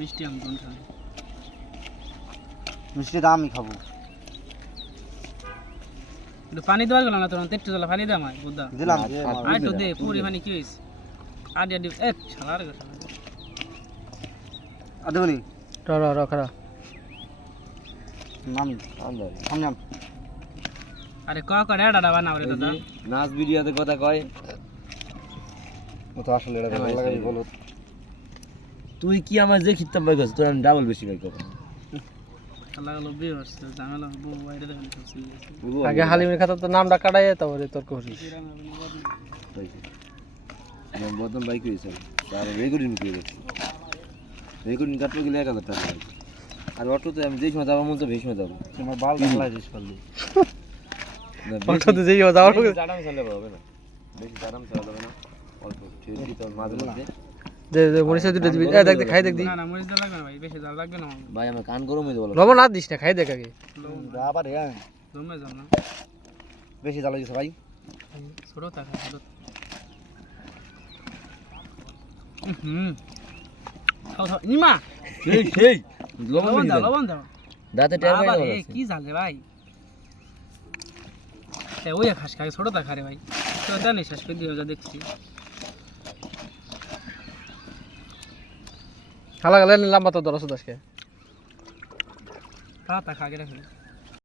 মিষ্টি আমি কোন খাই মিষ্টি দাম আমি খাবো একটু পানি দেওয়ার গেল না তোর তেট্টু জল পানি দে আমায় বুদ্ধা দিলাম আই তো দে পুরি পানি কি হইছে আডি আডি এক শালার গো শালা আদবনি র খরা নাম আন্দাজ সামনে আরে ক ক ডাডা বানাও রে দাদা নাচ ভিডিওতে কথা কয় ও তো আসলে এটা ভালো লাগে বলো তুই কি আমার যে খিত্তাম পাই গেছ তোর আমি ডাবল বেশি পাই কখন শালা গেল বিয়ার্স জামেলা বউ বাইরে দেখেন সবসি আগে হালিমের খাতা তো নামটা কাটাই তারপরে তোর করিস আমার বদন বাইক হয়েছে তার রেকর্ডিং করে গেছি রেকর্ডিং কাটতে গেলে 1000 টাকা লাগে আর অটোতে আমি যেই সময় যাবো মন তো সেই সময় যাবো তোমার বাল ঢালাই দিস পারলি অটোতে যেই যাওয়ার জাডাম চালালে হবে না বেশি জাডাম চালালে হবে না অল্প ঠিক তোর মাঝে মধ্যে দে মরিচা দুটো দিবি দেখ খাই দেখ দি না না মরিচ দা লাগবে না ভাই বেশি জাল লাগবে না ভাই আমার কান গরম হয়ে যাবে লবণ আর দিস না খাই দেখ আগে আবার হ্যাঁ জমে যাও না বেশি জ্বালা দিছে ভাই ছোট টাকা ছোট খাও খাও নিমা সেই লবণ দাও লবণ দাও দাঁতে টের পাই বাবা না রে কি জালে ভাই এ ওই খাস খাই ছোট টা খারে ভাই তো জানি শেষ করে দিও যা দেখছি খালা গেলে নিলাম তো 10 10 কে তা খা গে রাখি